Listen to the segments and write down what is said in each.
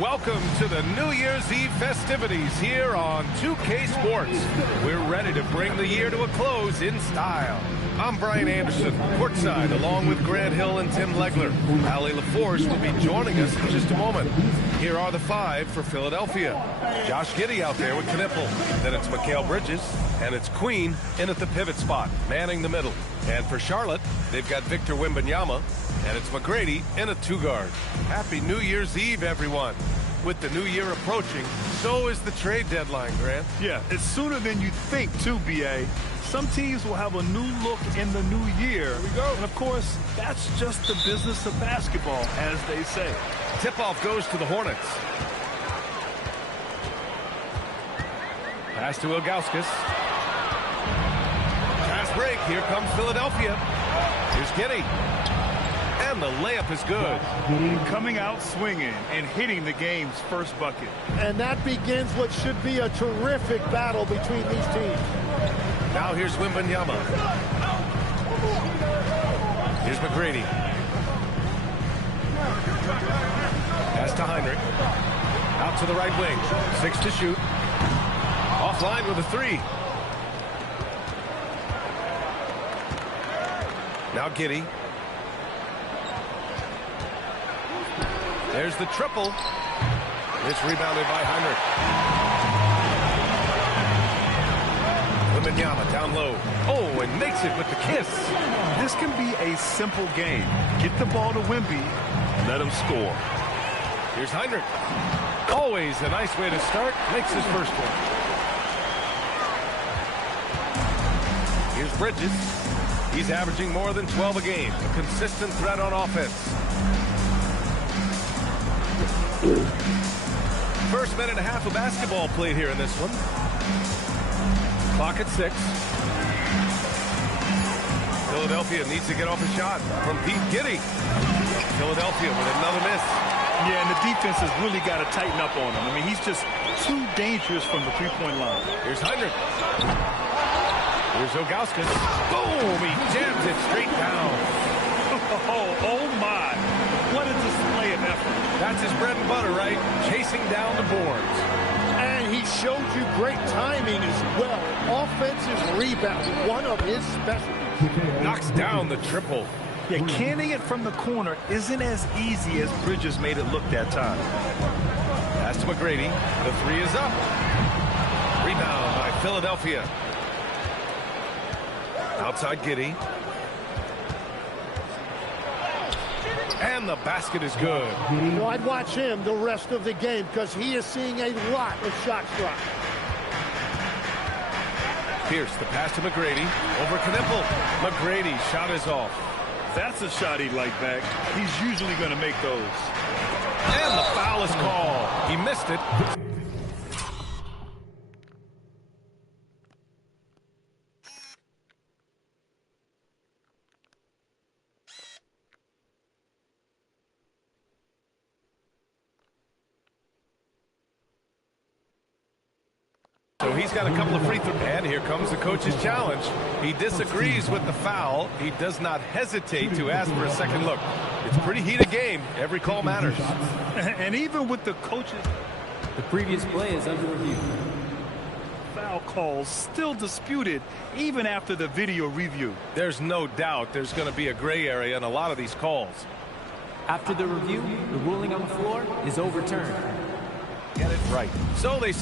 Welcome to the New Year's Eve festivities here on 2K Sports. We're ready to bring the year to a close in style. I'm Brian Anderson, courtside, along with Grant Hill and Tim Legler. Allie LaForce will be joining us in just a moment. Here are the five for Philadelphia. Josh Giddey out there with Knipple. Then it's Mikal Bridges, and it's Queen in at the pivot spot, manning the middle. And for Charlotte, they've got Victor Wembanyama, and it's McGrady in a two-guard. Happy New Year's Eve, everyone. With the new year approaching, so is the trade deadline, Grant. Yeah, it's sooner than you think, too, B.A. Some teams will have a new look in the new year. Here we go. And, of course, that's just the business of basketball, as they say. Tip-off goes to the Hornets. Pass to Ilgauskas. Fast break. Here comes Philadelphia. Here's Giddey. And the layup is good. Coming out swinging and hitting the game's first bucket. And that begins what should be a terrific battle between these teams. Now here's Wembanyama. Here's McGrady. Pass to Heinrich. Out to the right wing. 6 to shoot. Offline with a 3. Now Giddey. There's the triple. It's rebounded by Heinrich. Wembanyama down low. Oh, and makes it with the kiss. This can be a simple game. Get the ball to Wemby, let him score. Here's Heinrich. Always a nice way to start. Makes his first one. Here's Bridges. He's averaging more than 12 a game. A consistent threat on offense. First minute and a half of basketball played here in this one. Clock at 6. Philadelphia needs to get off a shot from Pete Giddey. Philadelphia with another miss. Yeah, and the defense has really got to tighten up on him. I mean, he's just too dangerous from the three-point line. Here's Heinrich. Here's Ilgauskas. Boom! He jams it straight down. Oh my. What a display of effort. That's his bread and butter, right? Chasing down the boards. And he showed you great timing as well. Offensive rebound, one of his specialties. Knocks down the triple. Yeah, canning it from the corner isn't as easy as Bridges made it look that time. Pass to McGrady. The 3 is up. Rebound by Philadelphia. Outside Giddey. And the basket is good. You know, I'd watch him the rest of the game because he is seeing a lot of shots drop. Pierce, the pass to McGrady. Over Knipple. McGrady, shot is off. That's a shot he'd like back. He's usually going to make those. And the foul is called. He missed it. So he's got a couple of free throws. And here comes the coach's challenge. He disagrees with the foul. He does not hesitate to ask for a second look. It's a pretty heated game. Every call matters. And even with the coaches, the previous play is under review. Foul calls still disputed even after the video review. There's no doubt there's going to be a gray area in a lot of these calls. After the review, the ruling on the floor is overturned. Get it right. So they...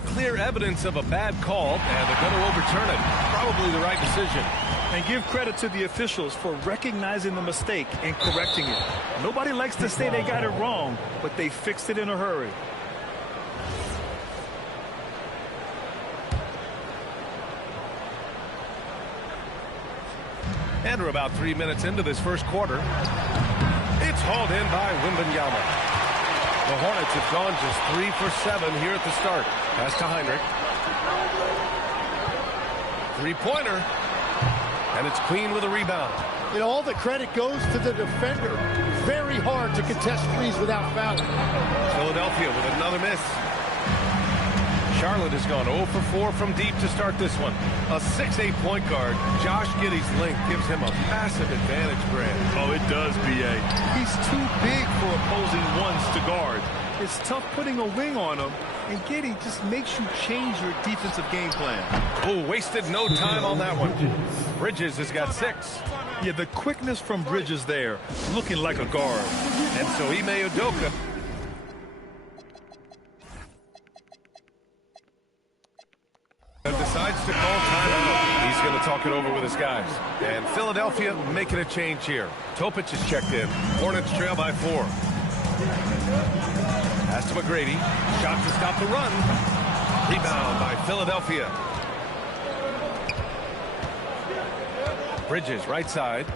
Clear evidence of a bad call, and they're going to overturn it. Probably the right decision. And give credit to the officials for recognizing the mistake and correcting it. Nobody likes to say they got it wrong, but they fixed it in a hurry. And we're about 3 minutes into this first quarter. It's hauled in by Wemby. The Hornets have gone just 3 for 7 here at the start. Pass to Heinrich. Three-pointer. And it's Queen with a rebound. And all the credit goes to the defender. Very hard to contest threes without fouling. Philadelphia with another miss. Charlotte has gone 0 for 4 from deep to start this one. A 6'8" point guard, Josh Giddey's length gives him a massive advantage, Grant. Oh, it does, B.A. He's too big for opposing ones to guard. It's tough putting a wing on him, and Giddey just makes you change your defensive game plan. Oh, wasted no time on that one. Bridges has got 6. Yeah, the quickness from Bridges there, looking like a guard. And so Ime Udoka decides to call timeout. He's going to talk it over with his guys. And Philadelphia making a change here. Topic is checked in. Hornets trail by 4. Pass to McGrady. Shot to stop the run. Rebound by Philadelphia. Bridges, right side.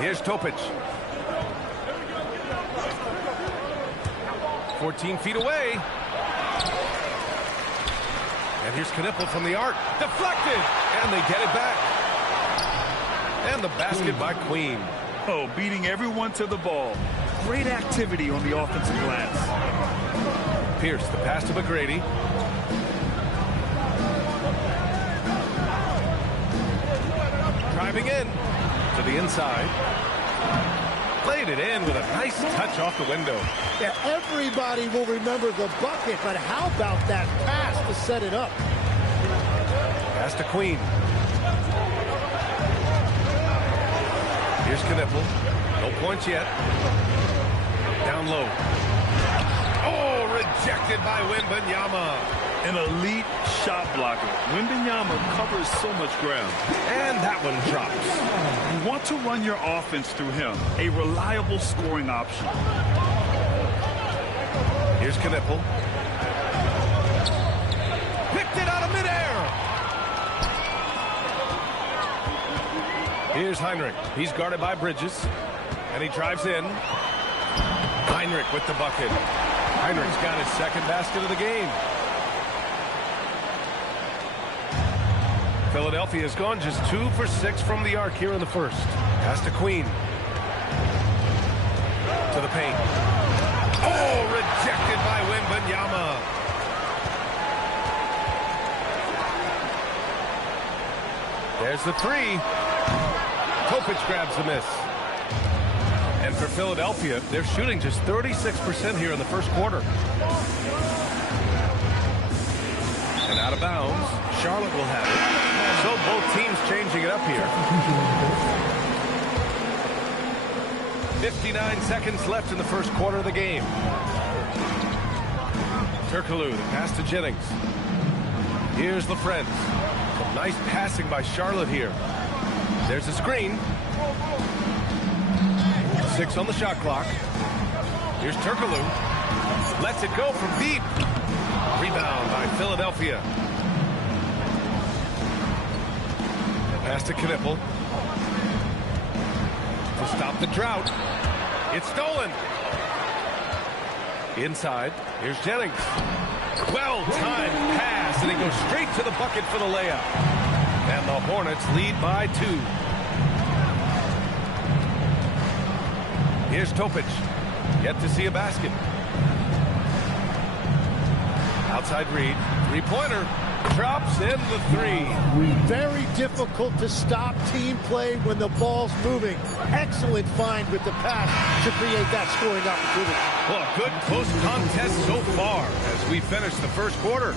Here's Topic. 14 feet away. And here's Knipple from the arc. Deflected! And they get it back. And the basket by Queen. Oh, beating everyone to the ball. Great activity on the offensive glass. Pierce, the pass to McGrady. Driving in to the inside. Played it in with a nice touch off the window. Yeah, everybody will remember the bucket, but how about that pass to set it up? Pass to Queen. Here's Knipple. No points yet. Down low. Oh, rejected by Wembanyama. An elite shot blocker. Wembanyama covers so much ground. And that one drops. You want to run your offense through him. A reliable scoring option. Here's Knipple. Picked it out of midair. Here's Heinrich. He's guarded by Bridges. And he drives in. Heinrich with the bucket. Heinrich's got his second basket of the game. Philadelphia has gone just 2 for 6 from the arc here in the first. Pass to Queen. To the paint. Oh, rejected by Wembanyama. There's the 3. Topic grabs the miss. And for Philadelphia, they're shooting just 36% here in the first quarter. And out of bounds, Charlotte will have it. So both teams changing it up here. 59 seconds left in the first quarter of the game. Turkoglu, the pass to Jennings. Here's LaFrentz. Some nice passing by Charlotte here. There's a screen. 6 on the shot clock. Here's Turkoglu. Lets it go from deep. Rebound by Philadelphia. Pass to Knipple. To stop the drought. It's stolen. Inside. Here's Jennings. Well-timed pass, and he goes straight to the bucket for the layup. And the Hornets lead by 2. Here's Topic. Yet to see a basket. Outside Reed. Three-pointer. Drops in the 3. Very difficult to stop team play when the ball's moving. Excellent find with the pass to create that scoring opportunity. Well, a good close contest so far as we finish the first quarter.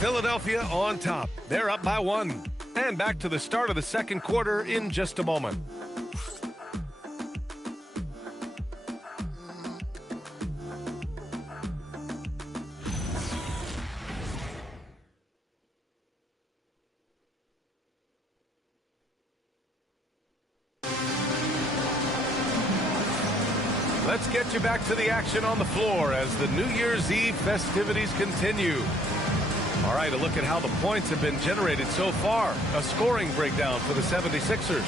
Philadelphia on top. They're up by 1. And back to the start of the second quarter in just a moment. Let's get you back to the action on the floor as the New Year's Eve festivities continue. All right, a look at how the points have been generated so far. A scoring breakdown for the 76ers.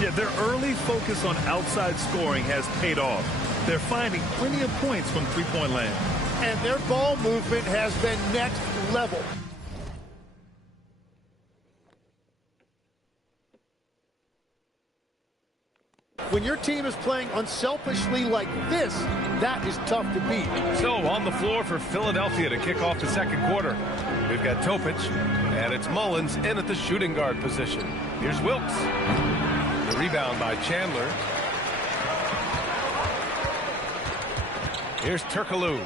Yeah, their early focus on outside scoring has paid off. They're finding plenty of points from three-point land. And their ball movement has been next level. When your team is playing unselfishly like this, that is tough to beat. So on the floor for Philadelphia to kick off the second quarter. We've got Topic, and it's Mullins in at the shooting guard position. Here's Wilkes. The rebound by Chandler. Here's Turkoglu.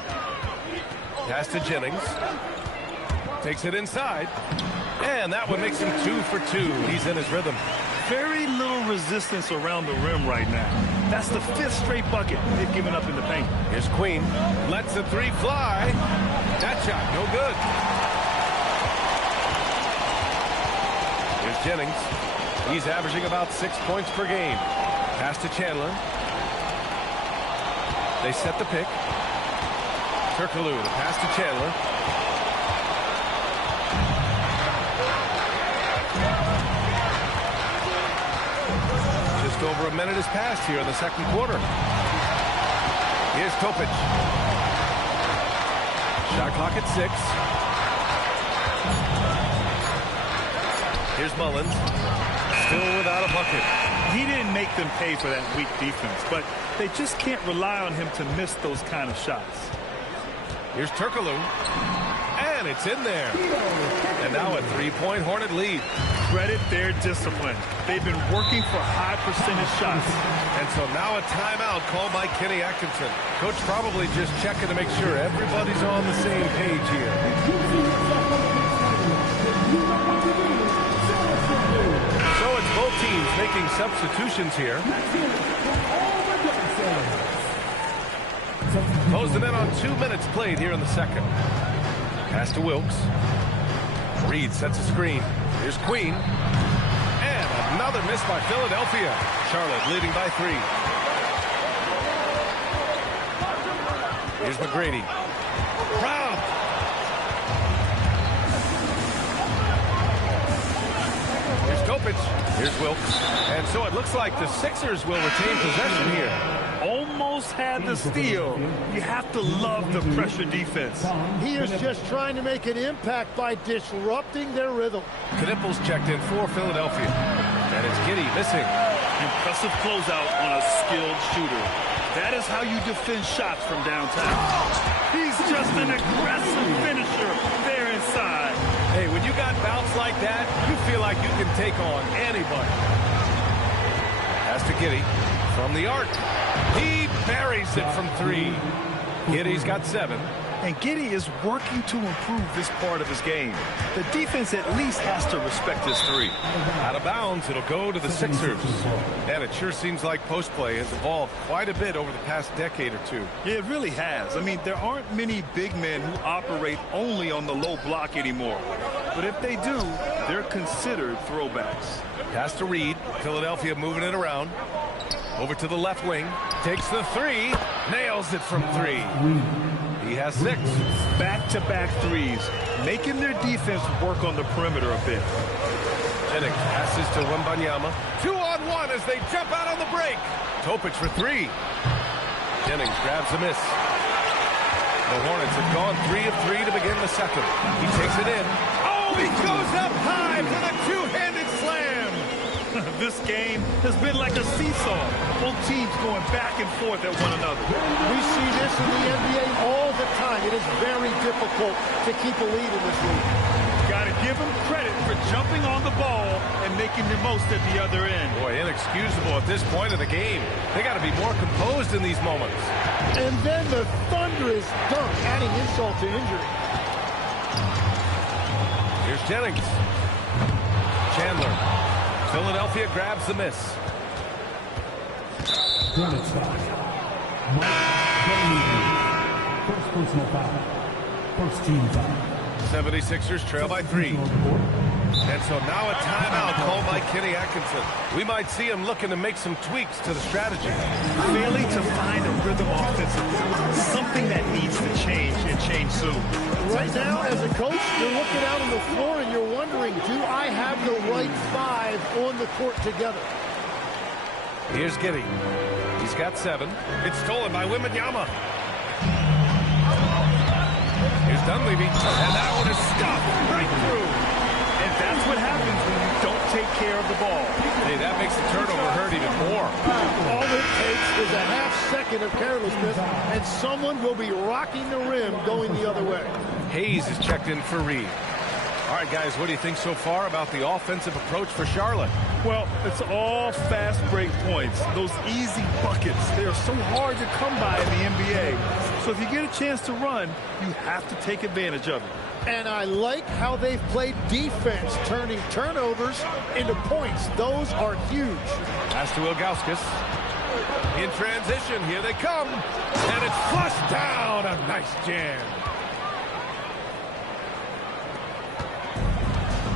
Pass to Jennings. Takes it inside. And that one makes him 2 for 2. He's in his rhythm. Very little resistance around the rim right now. That's the 5th straight bucket they've given up in the paint. Here's Queen. Lets the 3 fly. That shot, no good. Here's Jennings. He's averaging about 6 points per game. Pass to Chandler. They set the pick. Turkoglu, the pass to Chandler. Just over a minute has passed here in the second quarter. Here's Topic. Shot clock at 6. Here's Mullins. Still without a bucket. He didn't make them pay for that weak defense, but they just can't rely on him to miss those kind of shots. Here's Turkoglu. And it's in there. And now a 3-point Hornet lead. Credit their discipline. They've been working for high percentage shots. And so now a timeout called by Kenny Atkinson. Coach probably just checking to make sure everybody's on the same page here. So it's both teams making substitutions here. Closing in on 2 minutes played here in the second. Pass to Wilkes. Reed sets a screen. Here's Queen. And another miss by Philadelphia. Charlotte leading by 3. Here's McGrady. Brown. Here's Topic. Here's Wilkes. And so it looks like the Sixers will retain possession here. Almost had the steal. You have to love the pressure defense. He is just trying to make an impact by disrupting their rhythm. Knipples checked in for Philadelphia. And it's Giddey missing. Impressive closeout on a skilled shooter. That is how you defend shots from downtown. He's just an aggressive finisher there inside. Hey, when you got bounce like that, you feel like you can take on anybody. Pass to Giddey from the arc. He buries it from 3. Giddey's got 7. And Giddey is working to improve this part of his game. The defense at least has to respect his 3. Out of bounds, it'll go to the Sixers. And it sure seems like post play has evolved quite a bit over the past decade or 2. Yeah, it really has. I mean, there aren't many big men who operate only on the low block anymore. But if they do, they're considered throwbacks. Pass to Reed. Philadelphia moving it around. Over to the left wing. Takes the 3. Nails it from 3. He has 6. Back-to-back threes, making their defense work on the perimeter a bit. Jennings passes to Wembanyama. 2-on-1 as they jump out on the break. Topic for 3. Jennings grabs a miss. The Hornets have gone 3 of 3 to begin the second. He takes it in. Oh, he goes up high for the two-handed slam. This game has been like a seesaw. Both teams going back and forth at one another. We see this in the NBA all the time. It is very difficult to keep a lead in this league. Got to give them credit for jumping on the ball and making the most at the other end. Boy, inexcusable at this point of the game. They got to be more composed in these moments. And then the thunderous dunk, adding insult to injury. Here's Jennings. Chandler. Philadelphia grabs the miss. Hornets foul. First personal foul. First team foul. 76ers trail by 3. And so now a timeout called by Kenny Atkinson. We might see him looking to make some tweaks to the strategy. Failing to find a rhythm offensively. Something that needs to change and change soon. Right now, as a coach, you're looking out on the floor and you're wondering, do I have the right five on the court together? Here's Giddey. He's got 7. It's stolen by Wemby. Here's Dunleavy, and that one is stopped right through. And that's what happens when you don't take care of the ball. Hey, that makes the turnover hurt even more. All it takes is a half second of carelessness, and someone will be rocking the rim going the other way. Hayes is checked in for Reed. All right, guys, what do you think so far about the offensive approach for Charlotte? Well, it's all fast break points. Those easy buckets, they are so hard to come by in the NBA. So if you get a chance to run, you have to take advantage of it. And I like how they've played defense, turning turnovers into points. Those are huge. Pass to Ilgauskas. In transition, here they come. And it's flushed down. A nice jam.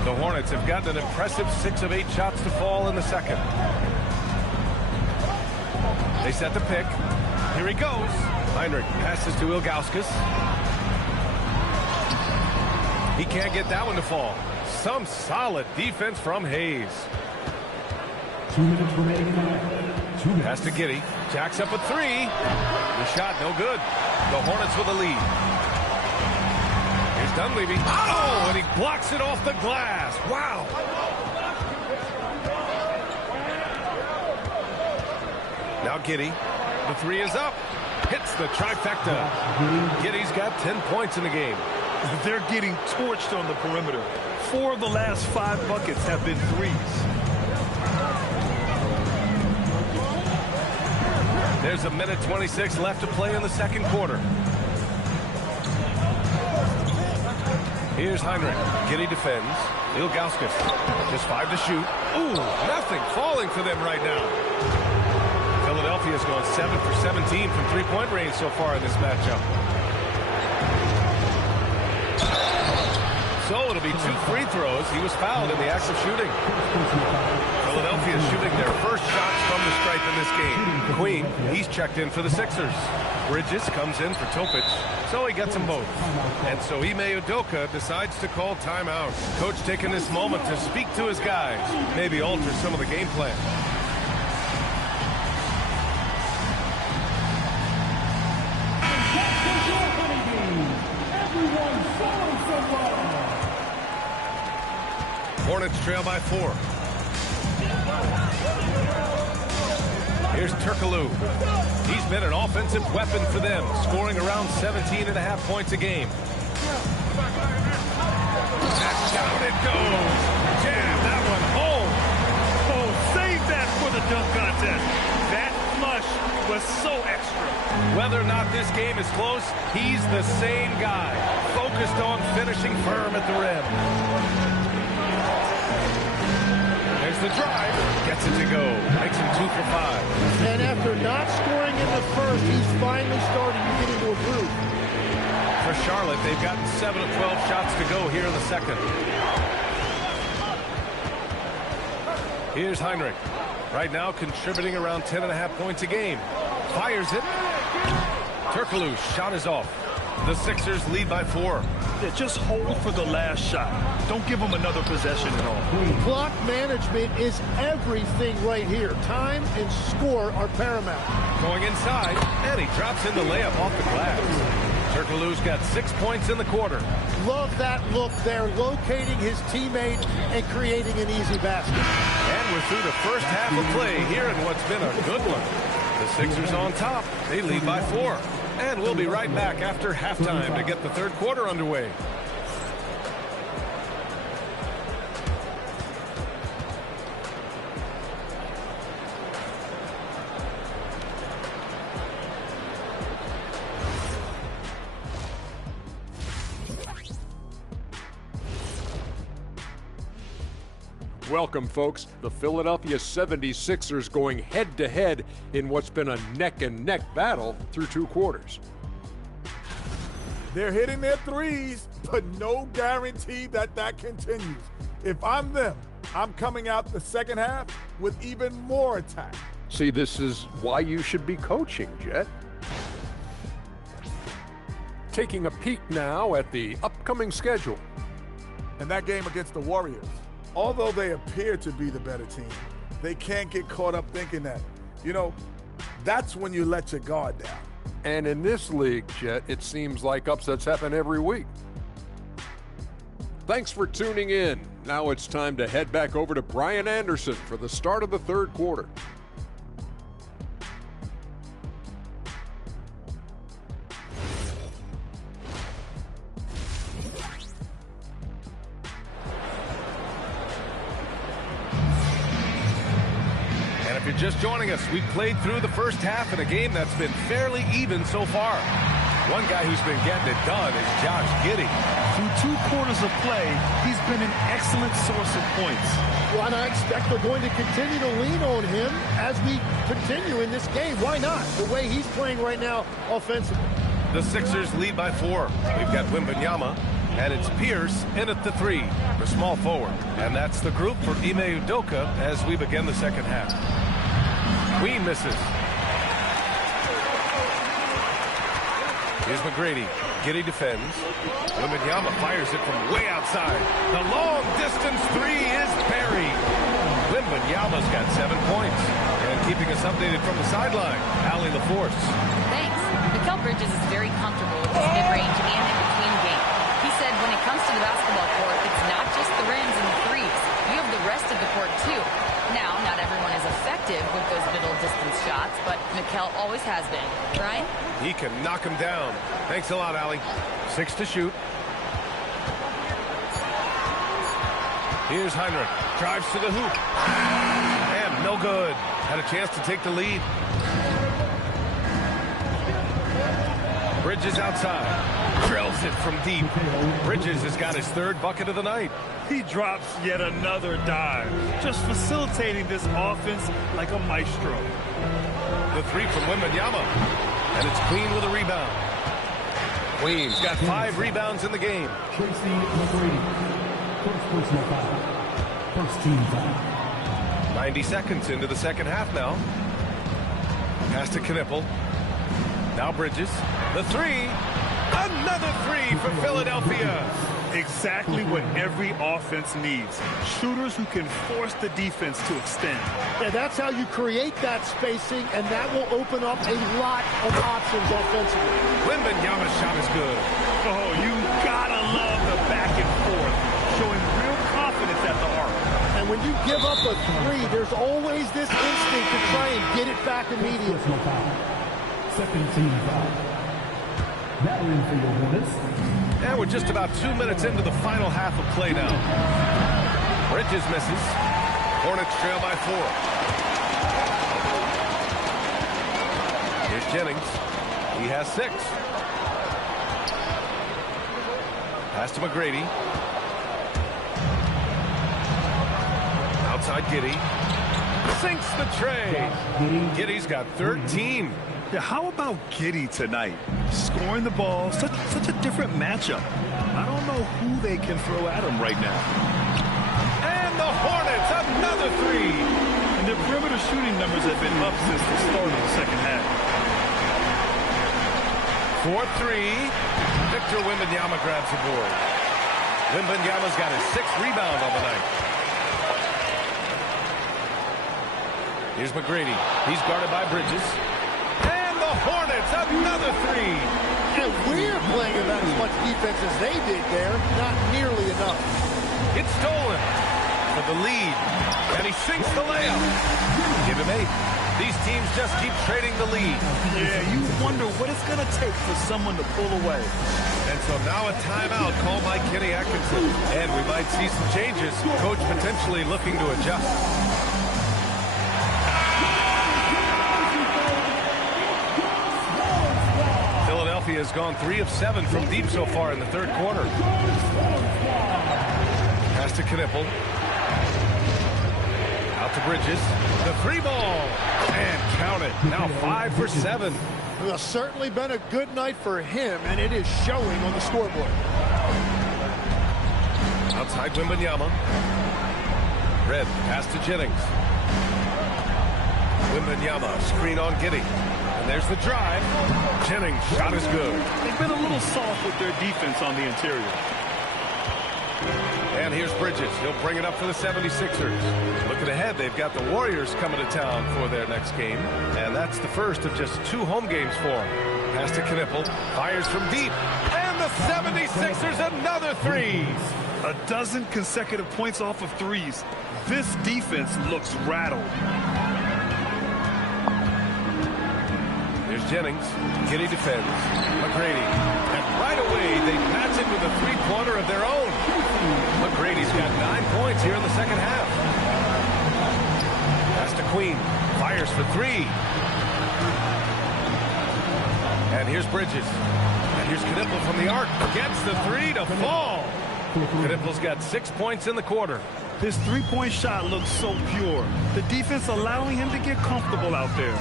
The Hornets have gotten an impressive 6 of 8 shots to fall in the second. They set the pick. Here he goes. Heinrich passes to Ilgauskas. He can't get that one to fall. Some solid defense from Hayes. 2 minutes remaining in the half. 2 minutes. Pass to Giddey. Jacks up a 3. The shot no good. The Hornets with a lead. Here's Dunleavy. Oh, and he blocks it off the glass. Wow. Now Giddey. The 3 is up. Hits the trifecta. Giddey's got 10 points in the game. They're getting torched on the perimeter. 4 of the last 5 buckets have been threes. There's a minute 26 left to play in the second quarter. Here's Heinrich. Giddey defends. Ilgauskas. Just 5 to shoot. Ooh, nothing falling for them right now. Philadelphia's gone 7 for 17 from three-point range so far in this matchup. So it'll be 2 free throws. He was fouled in the act of shooting. Philadelphia is shooting their first shots from the stripe in this game. Queen, he's checked in for the Sixers. Bridges comes in for Topic, so he gets them both. And so Ime Udoka decides to call timeout. Coach taking this moment to speak to his guys, maybe alter some of the game plan. Hornets trail by 4. Here's Turkoglu. He's been an offensive weapon for them, scoring around 17.5 points a game. And down it goes. Jam that one home. Oh, save that for the dunk contest. That flush was so extra. Whether or not this game is close, he's the same guy, focused on finishing firm at the rim. There's the drive. Gets it to go. Makes him 2 for 5. And after not scoring in the first, he's finally starting to get into a groove. For Charlotte, they've gotten 7 of 12 shots to go here in the second. Here's Heinrich. Right now contributing around 10.5 points a game. Fires it. Turkoglu's shot is off. The Sixers lead by 4. Yeah, just hold for the last shot. Don't give them another possession at all. Clock management is everything right here. Time and score are paramount. Going inside, and he drops in the layup off the glass. Turkoglu's got 6 points in the quarter. Love that look there, locating his teammate and creating an easy basket. And we're through the first half of play here in what's been a good one. The Sixers on top. They lead by 4. And we'll be right back after halftime to get the third quarter underway. Welcome, folks. The Philadelphia 76ers going head-to-head in what's been a neck-and-neck battle through 2 quarters. They're hitting their threes, but no guarantee that that continues. If I'm them, I'm coming out the second half with even more attack. See, this is why you should be coaching, Jet. Taking a peek now at the upcoming schedule. And that game against the Warriors, although they appear to be the better team, they can't get caught up thinking that. You know, that's when you let your guard down. And in this league, Jet, it seems like upsets happen every week. Thanks for tuning in. Now it's time to head back over to Brian Anderson for the start of the third quarter. If you're just joining us, we've played through the first half in a game that's been fairly even so far. One guy who's been getting it done is Josh Giddey. Through 2 quarters of play, he's been an excellent source of points. Well, and I expect they're going to continue to lean on him as we continue in this game. Why not? The way he's playing right now offensively. The Sixers lead by 4. We've got Wemby, and it's Pierce in at the 3, the small forward. And that's the group for Ime Udoka as we begin the second half. Queen misses. Here's McGrady. Giddey defends. Wemby fires it from way outside. The long-distance 3 is buried. Wemby's got 7 points. And keeping us updated from the sideline, Allie LaForce. Thanks. Mikal Bridges is very comfortable with his mid-range and in-between game. He said when it comes to the basketball court, it's not just the rims and the threes. You have the rest of the court, too. Now, not everyone is effective with those middle-distance shots, but Mikal always has been. Brian? He can knock him down. Thanks a lot, Allie. 6 to shoot. Here's Heinrich. Drives to the hoop. And no good. Had a chance to take the lead. Bridges outside. Drills it from deep. Bridges has got his 3rd bucket of the night. He drops yet another dive, just facilitating this offense like a maestro. The 3 from Wemby, and it's Queen with a rebound. Queen's got 5 rebounds in the game. Tracy McGrady, first personal foul. First team foul. 90 seconds into the second half now. Pass to Knippel. Now Bridges. The 3. Another 3 for Philadelphia. Exactly what every offense needs. Shooters who can force the defense to extend. Yeah, that's how you create that spacing, and that will open up a lot of options offensively. Wemby's shot is good. Oh, you gotta love the back and forth, showing real confidence at the arc. And when you give up a 3, there's always this instinct to try and get it back immediately. Personal foul. Second team foul. Now in for your Hornets. And we're just about 2 minutes into the final half of play now. Bridges misses. Hornets trail by 4. Here's Jennings. He has 6. Pass to McGrady. Outside Giddey. Sinks the tray. Giddey's got 13. Yeah, how about Giddey tonight? Scoring the ball, such a different matchup. I don't know who they can throw at him right now. And the Hornets, another 3. And their perimeter shooting numbers have been up since the start of the second half. 4-3. Victor Wembanyama grabs the board. Wembanyama's got his 6th rebound on the night. Here's McGrady. He's guarded by Bridges. Hornets, another 3. And we're playing about as much defense as they did there. Not nearly enough. It's stolen for the lead. And he sinks the layup. Give him 8. These teams just keep trading the lead. Yeah, you wonder what it's going to take for someone to pull away. And so now a timeout called by Kenny Atkinson. And we might see some changes. Coach potentially looking to adjust. Philadelphia has gone 3 of 7 from deep so far in the third quarter. Pass to Knippel. Out to Bridges. The 3 ball. And count it. Now 5 for 7. Well, certainly been a good night for him, and it is showing on the scoreboard. Outside Wembanyama. Red, pass to Jennings. Wembanyama, screen on Giddey. And there's the drive. Jennings, shot is good. They've been a little soft with their defense on the interior. And here's Bridges. He'll bring it up for the 76ers. Looking ahead, they've got the Warriors coming to town for their next game. And that's the first of just 2 home games for them. Pass to Knipple. Fires from deep. And the 76ers another 3. A dozen consecutive points off of threes. This defense looks rattled. Here's Jennings. Giddey defends. McGrady. And right away, they match it with a 3-pointer of their own. McGrady's got 9 points here in the second half. Pass to Queen. Fires for 3. And here's Bridges. And here's Knipple from the arc. Gets the 3 to fall. Knipple's got 6 points in the quarter. His three-point shot looks so pure. The defense allowing him to get comfortable out there.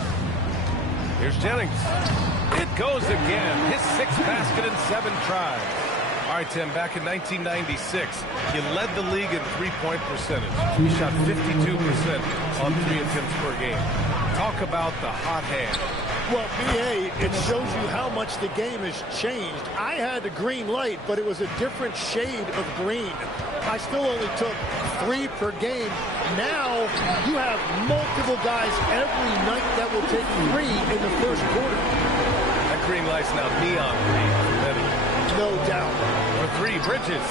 Here's Jennings. It goes again. His 6th basket in 7 tries. All right, Tim, back in 1996, you led the league in three-point percentage. You shot 52% on 3 attempts per game. Talk about the hot hand. Well, B.A., it shows you how much the game has changed. I had the green light, but it was a different shade of green. I still only took 3 per game. Now you have multiple guys every night that will take 3 in the first quarter. That green light's now neon green for many. No doubt. For 3, Bridges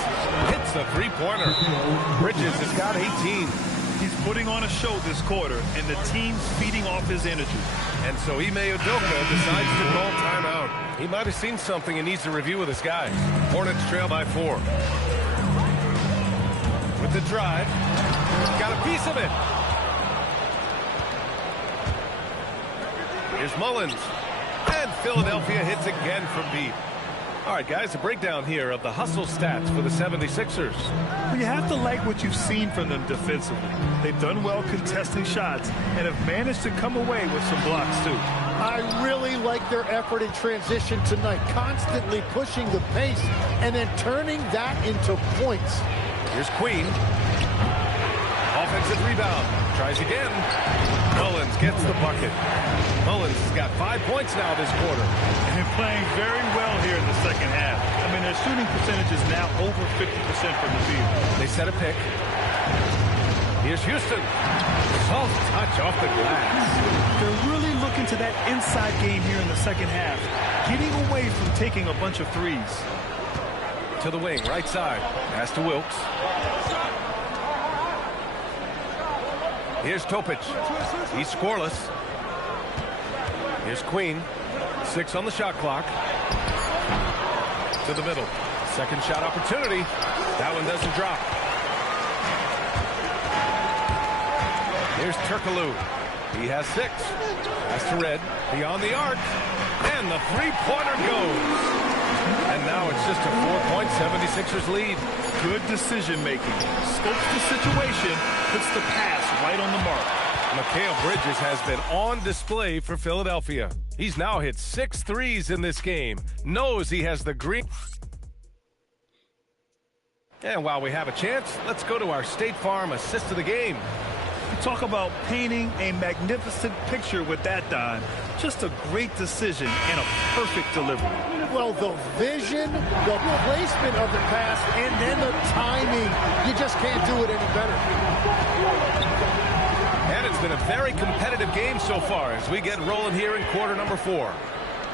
hits a 3-pointer. Bridges has got 18. He's putting on a show this quarter, and the team's feeding off his energy. And so Ime Udoka decides to call timeout. He might have seen something and needs to review with his guys. Hornets trail by 4. With the drive, got a piece of it. Here's Mullins. And Philadelphia hits again from deep. All right, guys, a breakdown here of the hustle stats for the 76ers. Well, you have to like what you've seen from them defensively. They've done well contesting shots and have managed to come away with some blocks, too. I really like their effort in transition tonight, constantly pushing the pace and then turning that into points. Here's Queen. Offensive rebound. Tries again. Mullins gets the bucket. Mullins has got 5 points now this quarter. And they're playing very well here in the second half. I mean, their shooting percentage is now over 50% from the field. They set a pick. Here's Houston. Soft touch off the glass. They're really looking to that inside game here in the second half, getting away from taking a bunch of threes. To the wing, right side. Pass to Wilkes. Here's Topic. He's scoreless. Here's Queen. 6 on the shot clock. To the middle. Second shot opportunity. That one doesn't drop. Here's Turkoglu. He has 6. Pass to Red. Beyond the arc. And the 3-pointer goes. And now it's just a 4-point 76ers lead. Good decision-making. Scopes the situation, puts the pass right on the mark. Mikal Bridges has been on display for Philadelphia. He's now hit 6 threes in this game. Knows he has the green. And while we have a chance, let's go to our State Farm assist of the game. Talk about painting a magnificent picture with that, Don. Just a great decision and a perfect delivery. Well, the vision, the placement of the pass, and then the timing. You just can't do it any better. And it's been a very competitive game so far as we get rolling here in quarter number 4.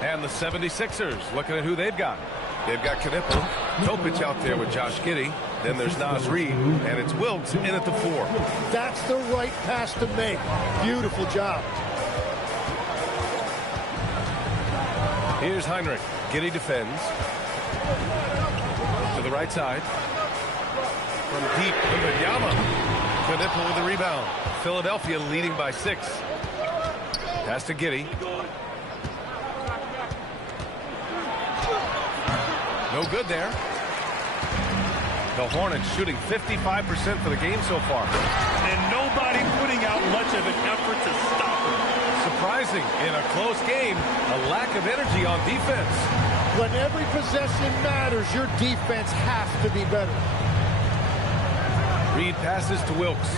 And the 76ers looking at who they've got. They've got Knipple, Topic out there with Josh Giddey. Then there's Naz Reid, and it's Wilkes in at the 4. That's the right pass to make. Beautiful job. Here's Heinrich. Giddey defends. To the right side. From deep, Wembanyama. Knipple with the rebound. Philadelphia leading by 6. Pass to Giddey. No good there. The Hornets shooting 55% for the game so far. And nobody putting out much of an effort to stop them. Surprising, in a close game, a lack of energy on defense. When every possession matters, your defense has to be better. Reed passes to Wilkes.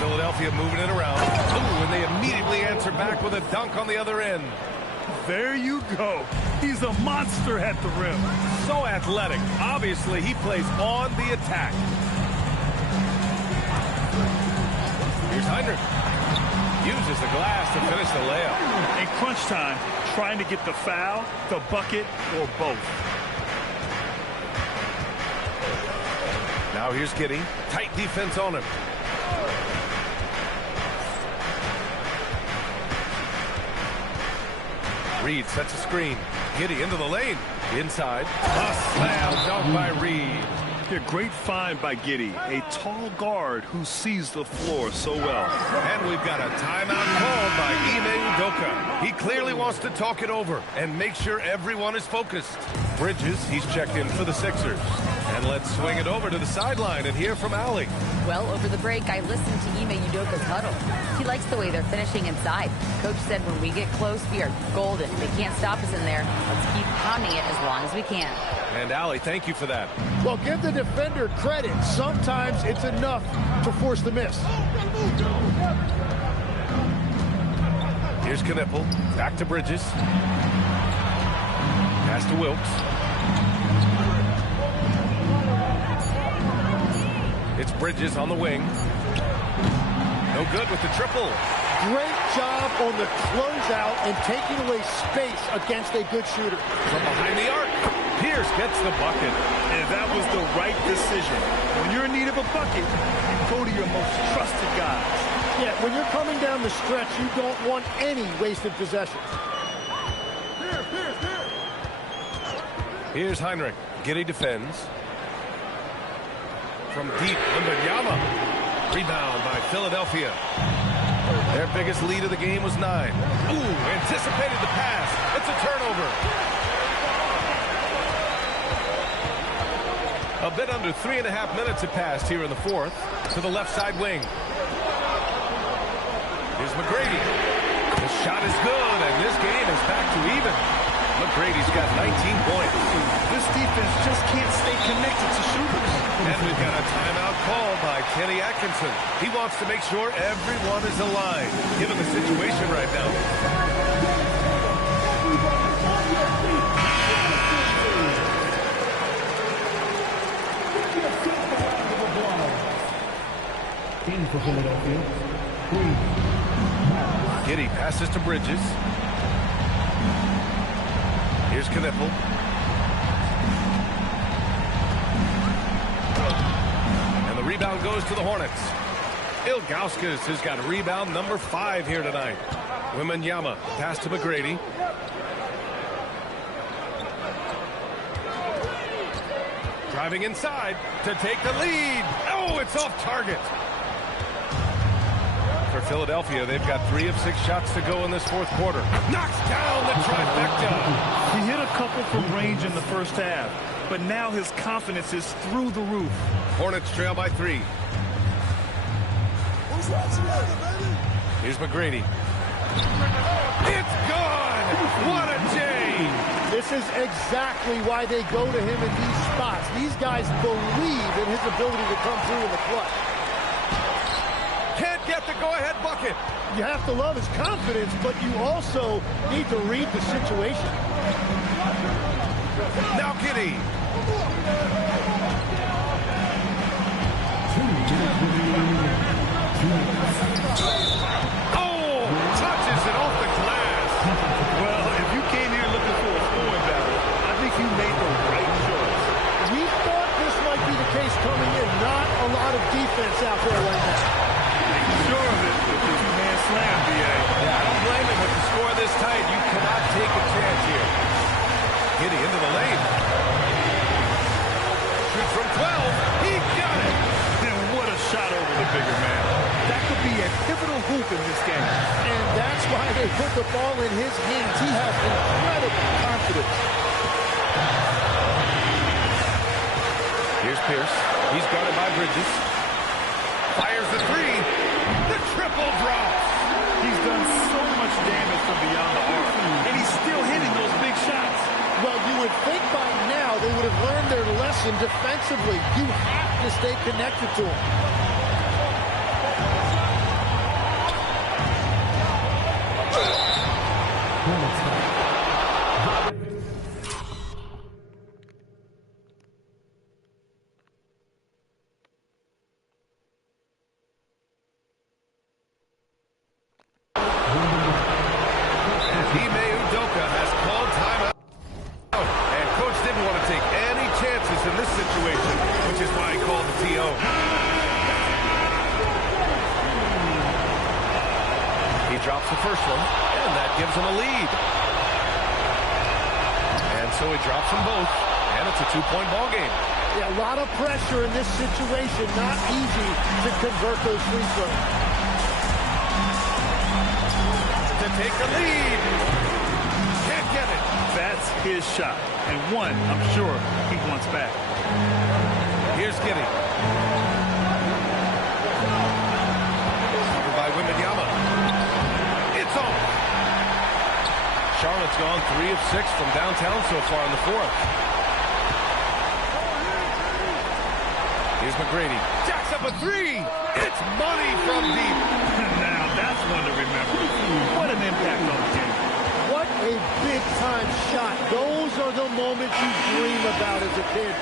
Philadelphia moving it around. Ooh, and they immediately answer back with a dunk on the other end. There you go. He's a monster at the rim. So athletic. Obviously, he plays on the attack. Here's Heinrich. Uses the glass to finish the layup. In crunch time, trying to get the foul, the bucket, or both. Now here's Giddey. Tight defense on him. Reed sets a screen. Giddey into the lane. Inside. A slam dunk by Reed. A great find by Giddey, a tall guard who sees the floor so well. And we've got a timeout called by Ime Udoka. He clearly wants to talk it over and make sure everyone is focused. Bridges, he's checked in for the Sixers. And let's swing it over to the sideline and hear from Allie. Well, over the break, I listened to Ime Udoka's huddle. He likes the way they're finishing inside. Coach said when we get close, we are golden. They can't stop us in there. Let's keep pounding it as long as we can. And Allie, thank you for that. Well, give the defender credit. Sometimes it's enough to force the miss. Here's Knipple. Back to Bridges. Pass to Wilkes. It's Bridges on the wing. No good with the triple. Great job on the closeout and taking away space against a good shooter. From behind the arc, Pierce gets the bucket. And that was the right decision. When you're in need of a bucket, you go to your most trusted guys. Yeah, when you're coming down the stretch, you don't want any wasted possessions. Here's Heinrich. Giddey defends. From deep, Wemby. Rebound by Philadelphia. Their biggest lead of the game was 9. Ooh, anticipated the pass. It's a turnover. A bit under 3.5 minutes have passed here in the fourth. To the left side wing. Here's McGrady. The shot is good, and this game is back to even. McGrady's got 19 points. This defense just can't stay connected to shooters. And we've got a timeout called by Kenny Atkinson. He wants to make sure everyone is aligned, given the situation right now. In for Philadelphia. Giddey passes to Bridges. Here's Knipple. And the rebound goes to the Hornets. Ilgauskas has got rebound number 5 here tonight. Wemby pass to McGrady. Driving inside to take the lead. Oh, it's off target. For Philadelphia, they've got 3 of 6 shots to go in this fourth quarter. Knocks down the trifecta. He hit a couple from range in the first half, but now his confidence is through the roof. Hornets trail by 3. Here's McGrady. It's gone! What a day! This is exactly why they go to him in these spots. These guys believe in his ability to come through in the clutch. Can't get the go-ahead bucket. You have to love his confidence, but you also need to read the situation. Now Giddey. Oh, touches it off the glass. Well, if you came here looking for a scoring battle, I think you made the right choice. We thought this might be the case coming in. Not a lot of defense out there right now. Sure of it with the two-man slam, B.A. Yeah, I don't blame him with the score this tight. You cannot take a chance here. Giddey into the lane. Shoots from 12. He got it. And what a shot over the bigger man. That could be a pivotal hoop in this game. And that's why they put the ball in his hands. He has incredible confidence. Here's Pierce. He's guarded by Bridges. Fires the 3. The triple drops. He's done so much damage from beyond the arc, and he's still hitting those big shots. Well, you would think by now they would have learned their lesson defensively. You have to stay connected to them. in this situation, which is why I called the TO. He drops the first one, and that gives him a lead. And so he drops them both, and it's a two-point ball game. Yeah, a lot of pressure in this situation. Not easy to convert those free throws. To take the lead. Can't get it. That's his shot. And one, I'm sure, he wants back. Here's Giddy. Covered by Wemby. It's on. Charlotte's gone 3 of 6 from downtown so far in the fourth. Here's McGrady. Jacks up a three. It's money from deep. Now, that's one to remember. What an impact on the game. What a big-time shot. Those are the moments you dream about as a kid.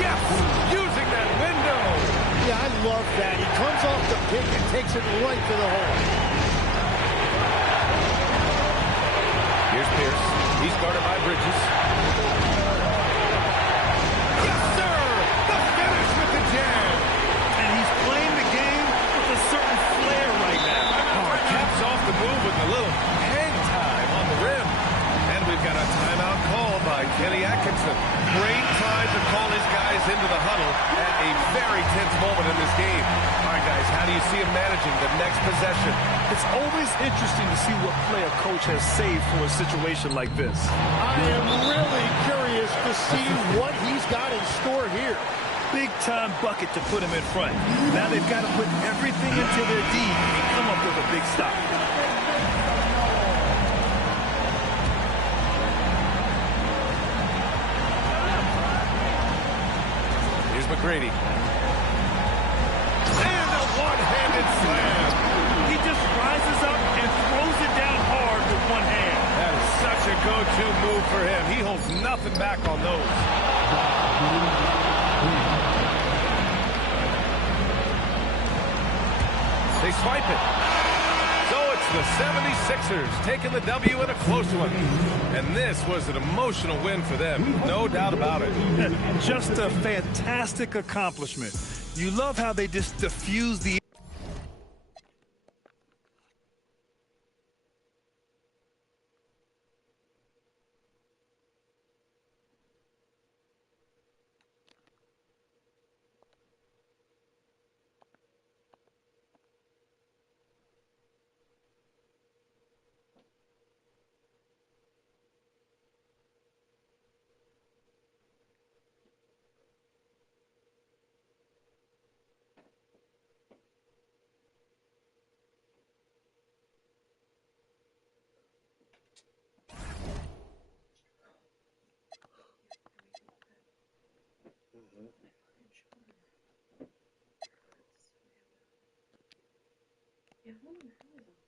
Yes! Using that window. Yeah, I love that. He comes off the pick and takes it right to the hole. Here's Pierce. He's guarded by Bridges. Yes, sir! The finish with the jam. And he's playing the game with a certain flair right now. Caps off the move with a little hang time on the rim. And we've got a timeout call by Kenny Atkinson. Great time to call his guys into the huddle at a very tense moment in this game. All right, guys, how do you see him managing the next possession? It's always interesting to see what play a coach has saved for a situation like this. I am really curious to see what he's got in store here. Big-time bucket to put him in front. Now they've got to put everything into their D and come up with a big stop. Here's McGrady. And a one-handed slam. He just rises up and throws it down hard with one hand. That is such a go-to move for him. He holds nothing back on those. They swipe it. So it's the 76ers taking the W in a close one. And this was an emotional win for them. No doubt about it. Just a fantastic accomplishment. You love how they just diffuse the